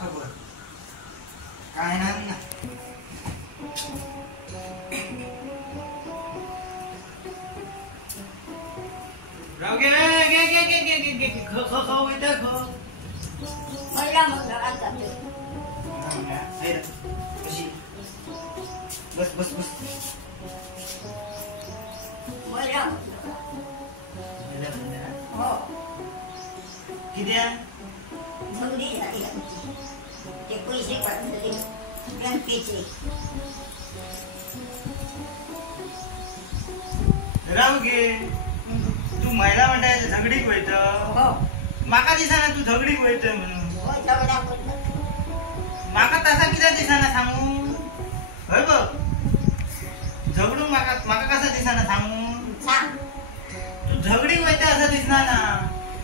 खबर काय ना राव गे गे गे गे गे गे गे ख ख ख वैदा ख मला मग घरात जाते बस बस बस मला हो किती झगडी झाली ते पैसे काढले बँकेचे राव गे तू महिला मंडळाची झगडी होईत हो माका दिसाना तू झगडी होईत म्हणून हो झगडा पडला माका तसा किती दिसाना सांगू होय बघ झगडू माका माका कसा दिसाना सांगू सांग तू झगडी होईत असं दिसना ना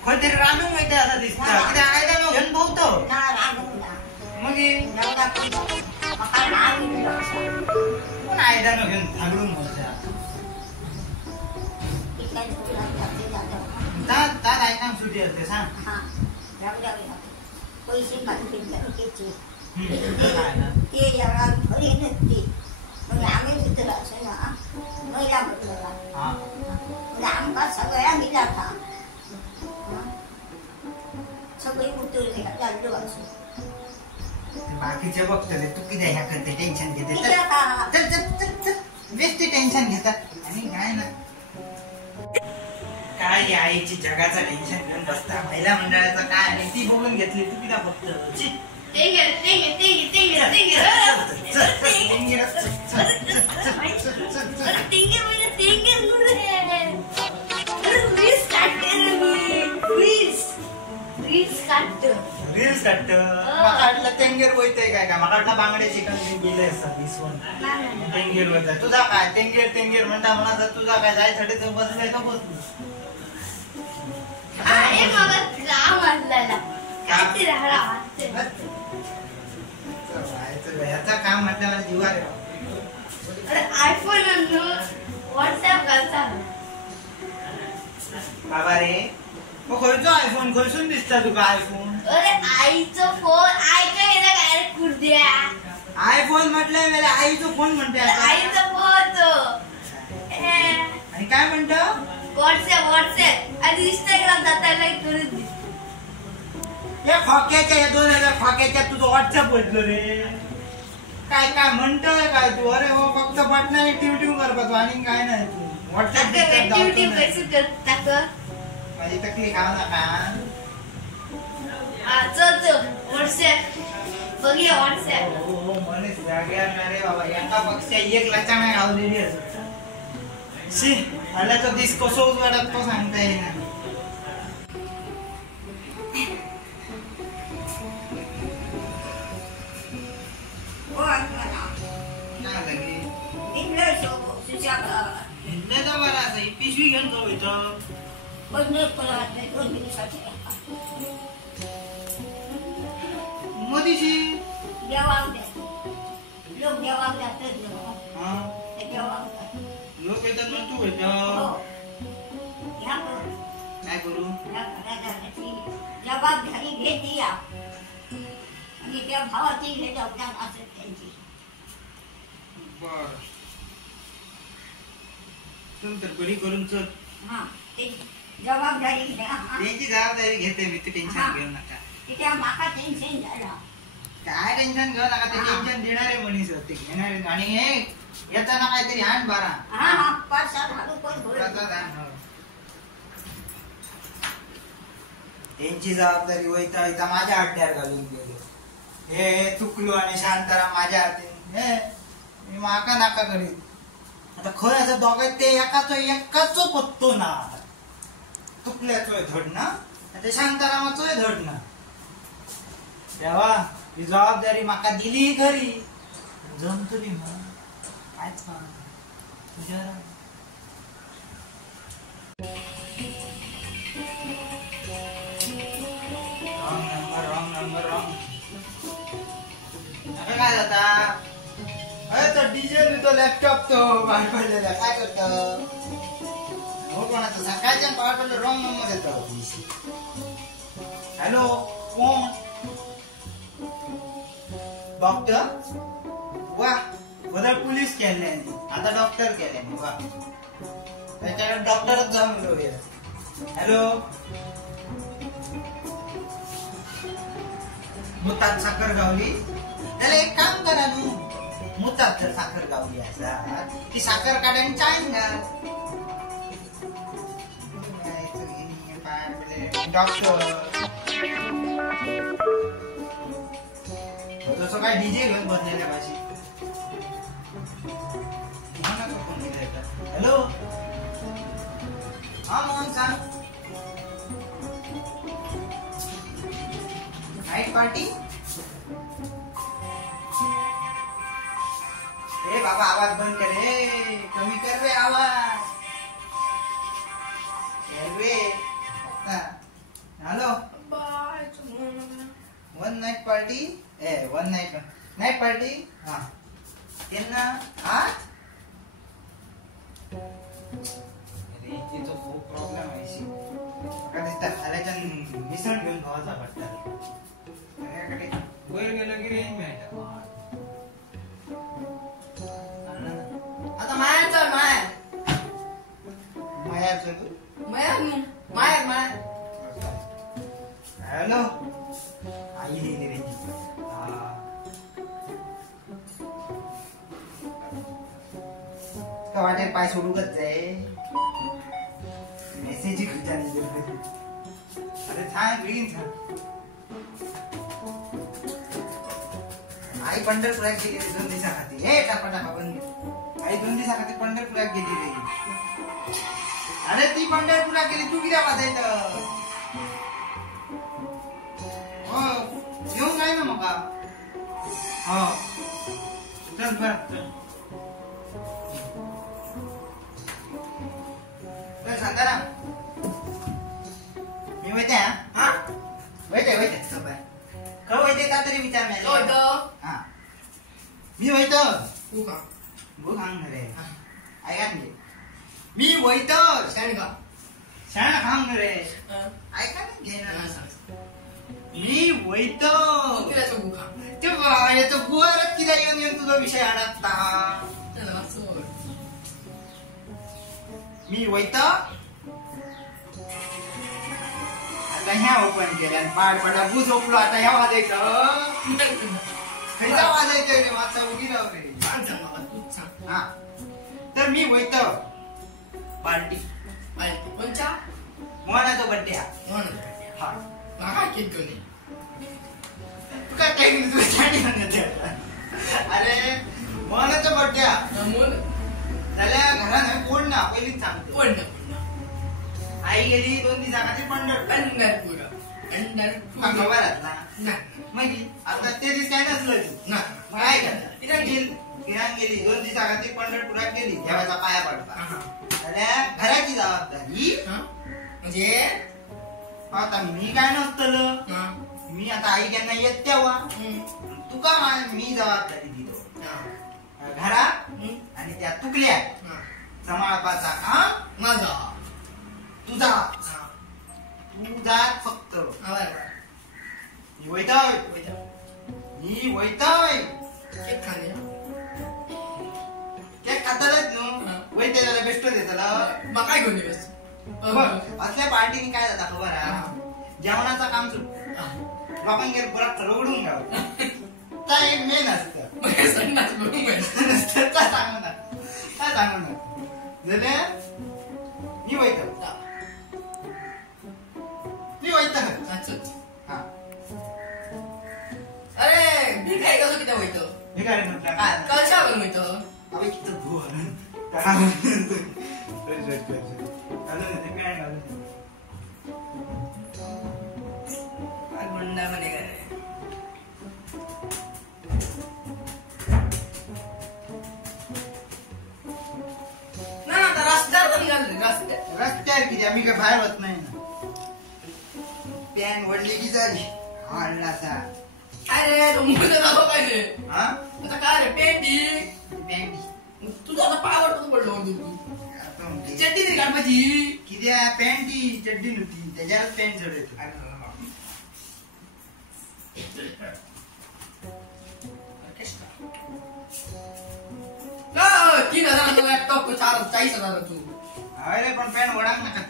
खंयतरी रानून होईत असं दिसता किती आयदा नो घेऊन पोहतो ना रागवला मग झगडा पडला मका राग येतो कोण आयदा नो घेऊन झगडून बोलता इतक्या झगडा जाते जाते तात ऐकाम सुटी असते सांग हा झगडा पैसे काढले बँकेचे ते जरा घरी नसते मग आम्ही मित्र असं ना महिला म्हटलं आमका सगळ्या मिळा था सगळी उतरले चाललो असं बाकीचे बघतले तू किती ह्या करते टेन्शन घेते का बेस्टी टेन्शन घेतात आणि काय ना काय या आईची जगाचा टेन्शन घेऊन बसता महिला मंडळाचं काय आणि ती बघून घेतली तू किती फक्त रील्स काढत माका तेंगेर वयतय काय का माका वाटलं बांगडे चिकन गेले असतात दिसवून तेंगेर वयताय तुझा काय तेंगेर तेंगेर म्हणता म्हणा जर तुझा काय जायसाठी तर बसलाय का बसू ह्याचा काम म्हटलं मला जीवार आयफोन व्हॉट्सअप करता बाबा रे मग खयचो आयफोन खयसून दिसता तुका आयफोन अरे आईचा फोन आईच्या येणं काय कुर्द्या आयफोन म्हटलंय मला आईचा फोन म्हणते आईचा फोन तो आणि काय म्हणतो व्हॉट्सअप आणि इंस्टाग्राम जाताना करून दे या खोक्याच्या या 2000 खोक्याच्या तुझं व्हॉट्सअप बदलो रे काय काय म्हणतोय काय तू अरे हो फक्त बटना टिव करतो आणि काय नाही तू व्हॉट्सअप माझी तकली खाव नका व्हॉट्सअप बघूया व्हॉट्सअप मनीस जाग्यार ना रे बाबा एका पक्षा एक लचाणा गावलेली असत शी आल्याचा दिस कसो उजवाडात तो सांगता येईना पिशवी घेऊन जाऊ इथं मोदीशी लोक देवाक जातात लोक येतात मग तू काय करू जबाबदारी घेते आणि त्या भावाची हे जबाबदार असत त्यांची बर चल तर बरी करून चल हा ते जबाबदारी त्यांची जबाबदारी घेते मी तू टेन्शन घेऊ नका त्या माका टेन्शन झालं काय टेन्शन घेऊ नका ते टेन्शन देणारे मनीस होते घेणारे आणि हे येताना काहीतरी हाण बारा हा हा 5-7 रुपये त्यांची जबाबदारी होईता होईता माझ्या अड्ड्यावर घालून गेलो हे चुकलो आणि शांताराम माझ्या हाती हे मी माका नाका करीत आता खय असं दोघांत ते एकाचो पत्तो ना आता चुकल्याचोय धड ना ते शांतारामाचोय धड ना तेव्हा ही जबाबदारी माका दिली खरी जमतली मग कायच तुझ्या रॉंग नंबर काय जाता अरे तो डिझेल तो लॅपटॉप तो बाहेर पडलेला काय करत हो कोणाचं सकाळच्या बाहेर पडलं रॉंग नंबर येतो हॅलो कोण डॉक्टर वा बदल पोलीस केले आता डॉक्टर केले वा त्याच्याकडे डॉक्टरच जाऊन घेऊया. हॅलो मुतात साखर गावली त्याला एक काम करा तू मुतात जर साखर गावली असा ती साखर काढायला चाईन घाल. डॉक्टर जसं काय डीजे घेऊन बसलेल्या भाषी. हॅलो हा मोहन सांग. नाईट पार्टी ए बाबा आवाज बंद कर रे कमी कर रे आवाज रे. Hello one night party one night party हा त्यांना हा रेंजचा खूप प्रॉब्लेम आहे. मिसळ घेऊन भावाचा पडतात वर गेलं की रेंज मिळतं. आता मायाचं माया हॅलो आई रे का वाटेल पाय सोडू कच आहे मेसेज अरे थांब बिगीन थांब. आई पंढरपुरात गेली 2 दिवसाखाती हे टापा टापा बंद. आई 2 दिवसाखाती पंढरपुरात गेली रे. अरे ती पंढरपुरात गेली तू किती वाजायचं हो येऊन काय ना मग हो चल बरं शांताराम मी वैते हा वैते खरं वैते का तरी विचार नाही हा मी वैतो भूक खांग रे ऐका म्हणजे मी वैतो शाळा खांग रे ऐका ना घे मी वैतो याचं गुवारच किती येऊन तुझा विषय अडकता. मी वैत आता ह्या ओपन केल्या पाड पडला भू झोपलो आता ह्या वाजायचं खैचा वाजायचं रे माझा उगी राव रे. हा तर मी वैत पार्टी कोणच्या मोहनाचा बड्डे हा काय केक घेऊन तू काय केक तुला अरे मोहनाचा बड्डे झाल्या घरात कोण ना पहिलीच सांगतो आई गेली 2 दिवसाखाती पंढरपूर मग आता ते दिवस काय नसलं काय करणार किराण गेली 2 दिवसाखाती पंढरपुरात गेली देवाचा पाया पडता झाल्या घराची जबाबदारी म्हणजे आता मी काय नसतलं मी आता आई त्यांना येत तेव्हा तुका मी जबाबदारी दिलो घरा आणि त्या तुकल्या समाळपाचा काम माझा तुझा तू जात फक्त मी वैताय केक खाणे केक खातालच नु वैते त्याला बेस्ट देताला मग काय घेऊन येस असल्या पार्टीने काय जाता खबर आहे जेवणाचं काम सुरू लोकांना पुरा रगडून घ्यावं त्या एक मेन असतं काय सांगू ना झाले मी वैत हा अरे मी काय कसं किती होईत मी काय म्हटलं कशावर होईत अबे किती भू मंडा म्हणे काय ना आता रस्त्यावर पण घाल रस्त्यावर किती आम्ही काय बाहेर होत नाही ना पॅन वडली की झाली हाडलासा अरे तो मुलं जातो पाहिजे हा आता काय रे पेंडी तुझा आता पावडतो पडलो तू चड्डी तरी काढ माझी किती पॅन्टी चड्डी नव्हती त्याच्यावर पॅन्ट चढवतो 30,000 लॅपटॉप 40,000 तू अरे पण पॅन्ट वडाक नका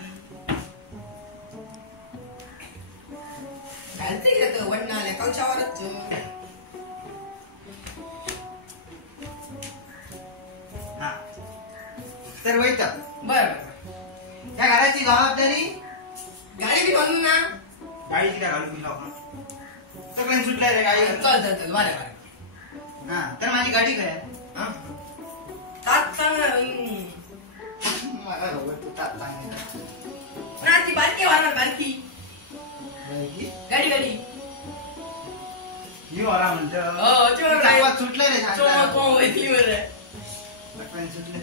घालते का वडणं आले कवच्यावरच हा तर वैत बर त्या घराची जबाबदारी गाडी बी म्हणून ना गाडीची काय घालू दिला आपण सगळ्यांनी सुटलाय रे गाडी चल बरे हा तर माझी गाडी काय हा तात चांगलं मला खबर तू तात चांगली ना ती बारकी वाहणार बारकी गाडी ही वाला म्हणतो हो चाकवात सुटलं रे सुटले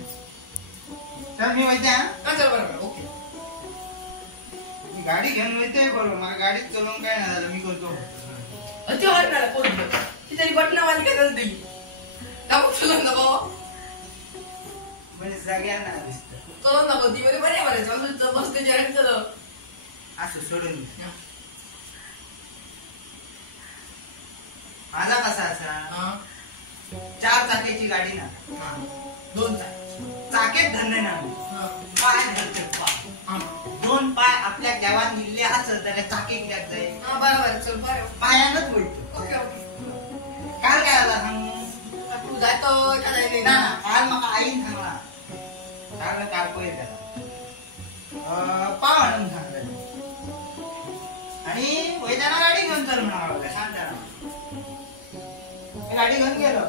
तर मी माहिती चल बरोबर ओके मी गाडी घेऊन माहिती बरोबर मला गाडीत चलवून काय नाही झालं मी करतो अति वाटणार कोण ती तरी बटनावाली काय दिली दाखव चलून दाखव म्हणजे सगळ्यांना दिसत चलून दाखव ती मध्ये बरे बरे चालू बस त्याच्या चल असं सोडून माझा कसा असा 4 चाकीची गाडी ना 2 चाकेत धरणे ना पाय धरते 2 पाय आपल्या देवान दिले असं त्याला चाके कित्याक जाईल बरोबर चल बरं पायानच बोलतो ओके ओके काल काय आला सांगू तू जातो का नाही ना काल मला आईन सांगला सांगलं काल पहिले त्याला पा म्हणून सांगलं आणि वैद्याना गाडी घेऊन चल म्हणावं शांतारा मी गाडी घेऊन गेलो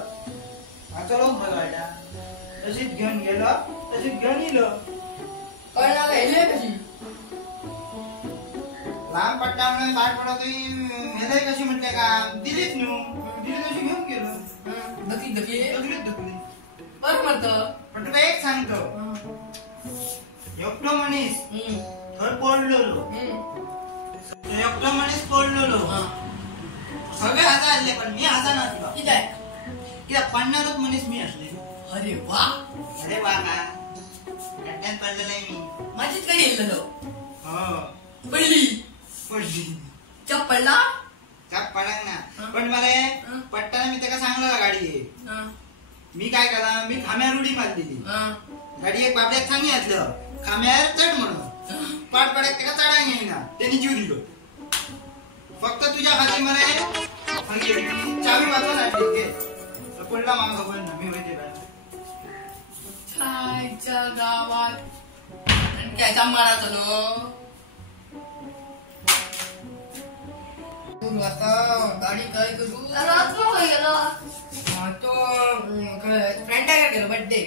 चलो बघायला तशीच घेऊन गेलो तशीच घेऊन येलो कळणार हेले कशी लहान पट्टा म्हणून काय पडत हेलाय कशी म्हणते का दिलीच दिली तशी घेऊन गेलो दकी धुकली बरं म्हणतं पण तुला एक सांगतो एकटो मनीस थंय पडलेलो एकटो मनीस पडलेलो सगळे हसा असले पण मी हसा नसलो कित्याक पडणारच मनीस मी असले अरे वा अरे वा का गड्ड्यात पडलेलं आहे मी माझीच गाडी येईल हो पडली पडला चाप पडक ना पण मला पट्टाना मी त्याला सांगलं गाडी आहे मी काय केला मी खाम्यावर उडी मारलेली गाडी एक बाबड्यात सांगितलं खाम्यावर चढ म्हणून पाठ पडक त्याला चढाय येईना त्यांनी जीव दिलो फक्त तुझ्या खाली मला चावी वाचून आणली पडला मला खबर ना मी माहिती छायच्या गावात काय मारा चलो आता गाडी काय करू तो फ्रेंड आहे का बर्थडे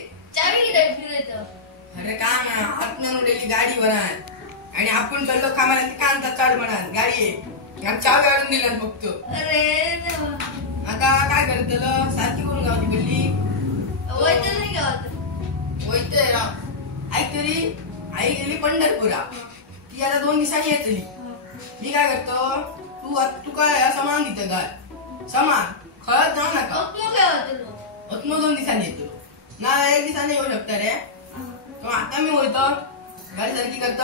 अरे का ना आत्म्यान उडेली गाडी बनात आणि आपण चाललो कामाला कांता चढ म्हणाल गाडी आहे चावी आणून दिला फक्त आता काय करतलं सारखी करून गावची गल्ली होयतोय ऐक तरी आई गेली पंढरपुरा ती आता 2 दिवसांनी येतली मी काय करतो तू काय सामान घेते गाय सामान खळत जाऊ नका 2 दिवसांनी येतो ना 1 दिवसांनी येऊ शकता रे आता मी होतो गाडी सारखी करतो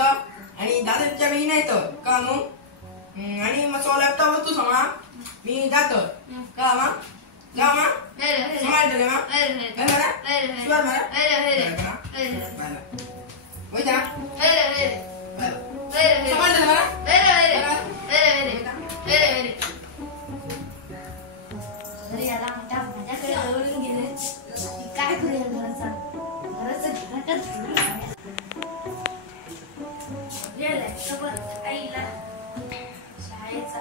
आणि दादाच्या वेळी नाही तर का मग आणि मग सो लॅपटॉप तू समा मी जातो का मा जा मा समाज रे मा काय मारा शिवार मारा वय जा समाज रे मारा काय करूया घराचं आईला शाळेचा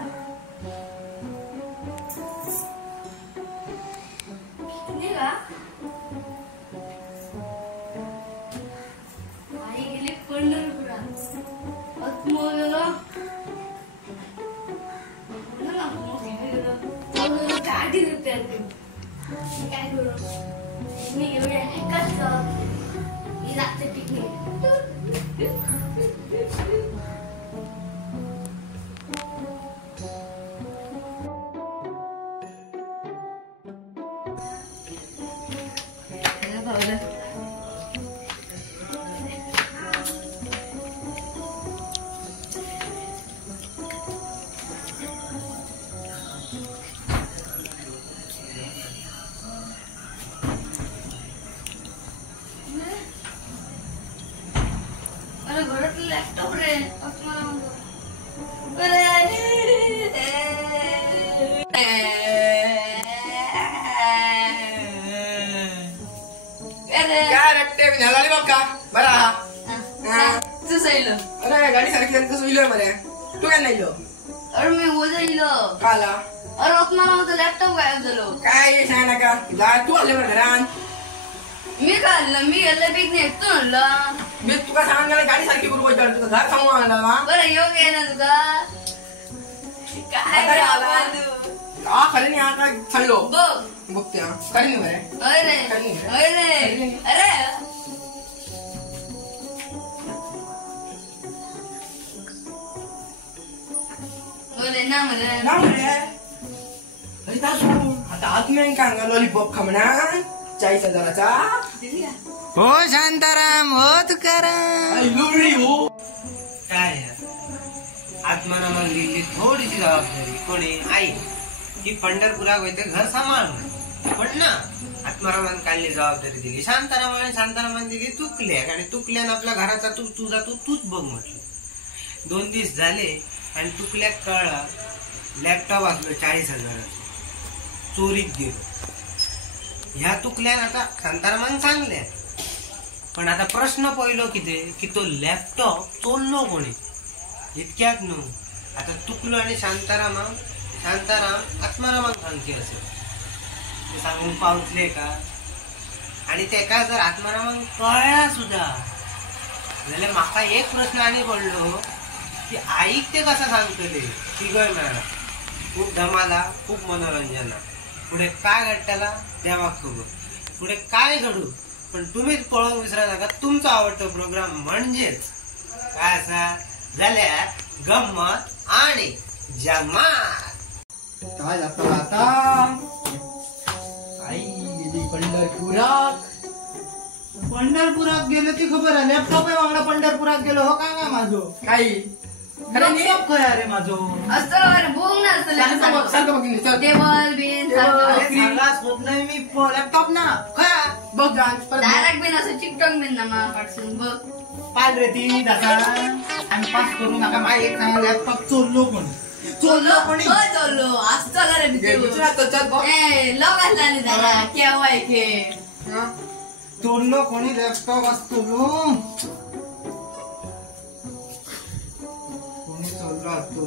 आई गेली पंढरपुरा गाडी काय करू मी एवढ्या मी जाते पिकनिक न्याला बघ का बरा तू सैल अरे गाडी सारखी तसं इलोय मरे तू काय नाही इलो अरे मी ओझाइलो काला अरे ओतना माझा लॅपटॉप गायब झालो काय सांग नका जा तू आले बरं घरान मी काढलं मी गेलं बीक नेतो म्हणलं मी तुका सांगायला गाडी सारखी बरोबर तुका घर सांगू आणला बरं योग आहे ना तुका काय आला खरे नाही आता खाल्लो बघ बघते खरे नाही बरे अरे अरे अरे बोले ना मला ना म्हणे अरे तासू आता आत्म्यान का लॉलीपॉप खा म्हणा 40,000चा हो शांताराम हो तुकाराम लुबडी हो काय आत्मारामाला दिली थोडीशी जबाबदारी कोणी आई की पंढरपुरात होते घर सांभाळून पण ना आत्मारामाने काढली जबाबदारी दिली शांतारामाने दिली तुकल्या आणि तुकल्यानं आपल्या घराचा तूच बघ म्हटलं 2 दिवस झाले आणि तुकल्यात कळला लॅपटॉप असलो 40,000 चोरीत गेलो ह्या तुकल्यान आता शांतारामान सांगल्या पण आता प्रश्न पहिलो किती की तो लॅपटॉप चोरलो कोणी इतक्यात न्हू आता तुकलो आणि शांताराम आत्मारामान सांगते असेल ते सांगून पावतले का आणि तेका जर आत्मारामान कळला सुद्धा जाल्यार म्हाका एक प्रश्न आणि पडलो की आईक ते कसं सांगतले तिगय मेळा खूप धमाला खूप मनोरंजना पुढे काय घडताला देवाक खबर पुढे काय घडू पण तुम्हीच पळून विसरा नका तुमचा आवडतो प्रोग्राम म्हणजेच काय असा झाल्या गंमत आणि जमात काय जाता आता आई गेली पंढरपुरात गेलो ती खबर आहे लॅपटॉप वांगडा पंढरपुरात गेलो हो का माझो काही लॅपटॉप काय अरे माझो असतं अरे बोग ना असतं सारखं बघितली चल टेबल बिन सांगाच होत नाही मी लॅपटॉप ना काय बघ जा डायरेक्ट बिन असं चिकटॉक बिन ना मला पाठवून बघ पाल रे ती दादा आणि पास करू नका माझ्या एक सांगा लॅपटॉप चोरलो कोणी चोरलो असतं रे लोक असला नाही त्याला केव्हा के चोरलो कोणी लॅपटॉप असतो कोणी चोरलो असतो